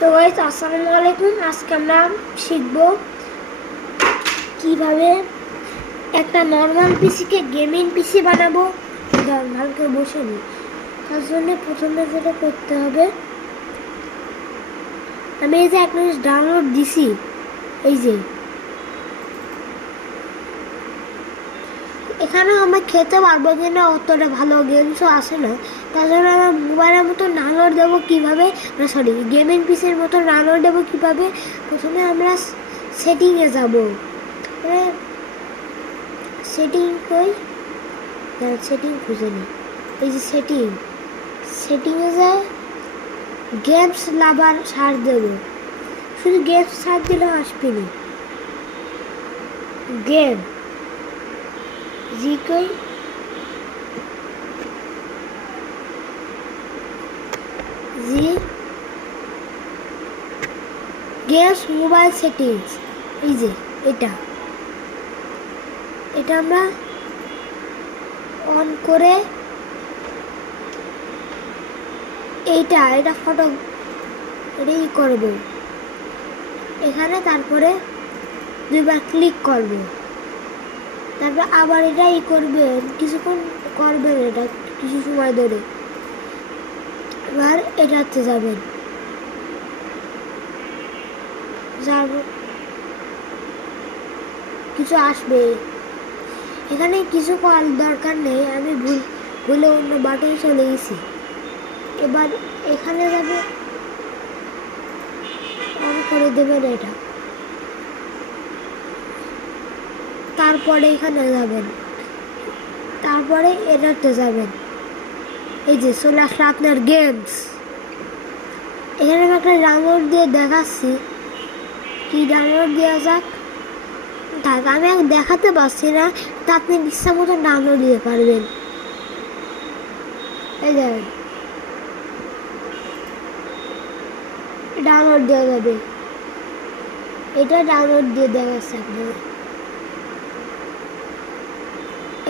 তো গাইস আসসালামু আলাইকুম। আজকে আমরা শিখব কীভাবে একটা নর্মাল পিসিকে গেমিং পিসি বানাবো। ভালো করে বসে নিই তার জন্য প্রথমে যেটা করতে হবে, আমি এই যে এক মিনিট ডাউনলোড দিছি। এই যে এখানেও আমরা খেতে পারব কিনা অতটা ভালো গেমসও আসে না। তার জন্য আমরা মোবাইলের মতো ডাউনলোড দেবো কীভাবে? না সরি গেমিং পিসের মতো ডাউনলোড দেবো কীভাবে? প্রথমে আমরা সেটিংয়ে যাব। মানে সেটিং কই? সেটিং খুঁজে নিই। এই যে সেটিং সেটিংয়ে যায় গেমস লাভার সার দেবো। শুধু গেমস সার দিলে আসবে না। গেম জি কই জি মোবাইল সেটিংস এই যে, এটা। এটা আমরা অন করে এইটা, এটা ফটো এটাই করব। এখানে তারপরে দুইবার ক্লিক করব। তারপর আবার এটা ই করবে, কিছুক্ষণ করবেন এটা, কিছু সময় ধরে। এবার এটাতে যাবেন। যাব কিছু আসবে। এখানে কিছু করার দরকার নেই, আমি ভুল, ভুলে অন্য বাটনে চলে গেছি। এবার এখানে যাবে। অন করে দেবেন এটা। তারপরে এখানে যাবেন। তারপরে এটাতে যাবেন। এই যে চলে আসলে আপনার গেমস এখানে আমি একটা ডাউনলোড দিয়ে দেখাচ্ছি। কি ডাউনলোড দেওয়া যাক? থাক আমি দেখাতে পারছি না, তা আপনি ইচ্ছা মতো ডাউনলোড দিতে পারবেন। এই দেখেন ডাউনলোড দেওয়া যাবে। এটা ডাউনলোড দিয়ে দেখাচ্ছে আপনাদের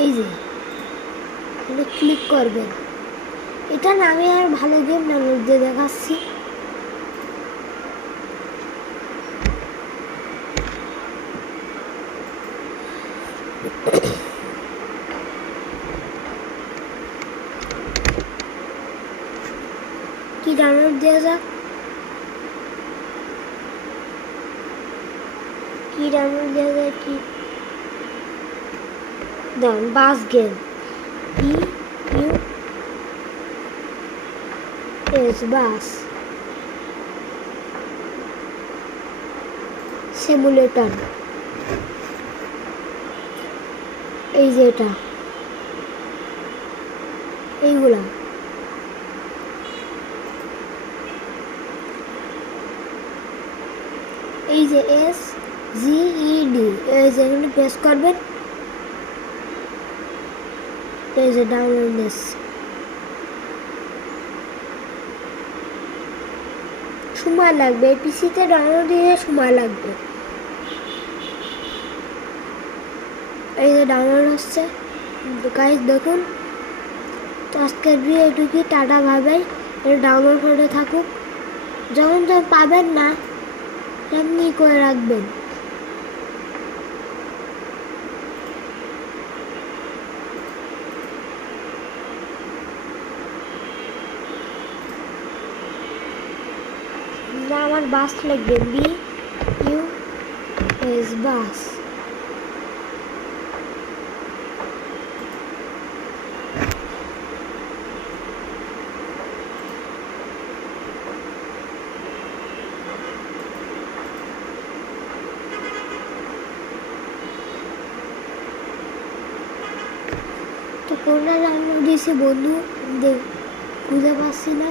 এই যে ক্লিক করবেন। এটা না আমি আর ভালো গেম ডাউনলোড দিয়ে দেখাচ্ছি। কি ডাউনলোড দেওয়া যাক? কি ডাউনলোড দেওয়া যায়, কি দাম bus game E, U, S, bus. Simulator. এই যে এটা। এইগুলা। এই যে এস, জি, ই, ডি। এই যে এখানে প্রেস করবেন। এই যে ডাউনলোড সময় লাগবে পিসিতে ডাউনলোড দিতে সময় লাগবে। এই যে ডাউনলোড হচ্ছে গাইজ দেখুন। তো আজকের ভিডিও এটুকুই, টাটা ভাবে এটা ডাউনলোড করে থাকুক। যখন যখন পাবেন না, এমনি করে রাখবেন। না আমার বাস লাগবে, বি ইউ এস বাস। তো ডাউনলোড দিয়েছে বন্ধু দেখ খুঁজে পাচ্ছি না।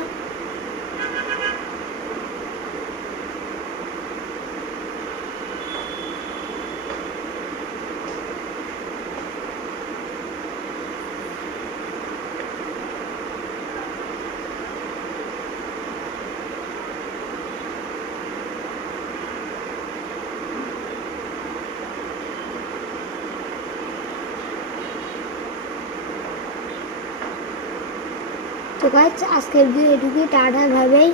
তো গাছ আজকের ভিডিও এটুকুই টাটা ভাবেই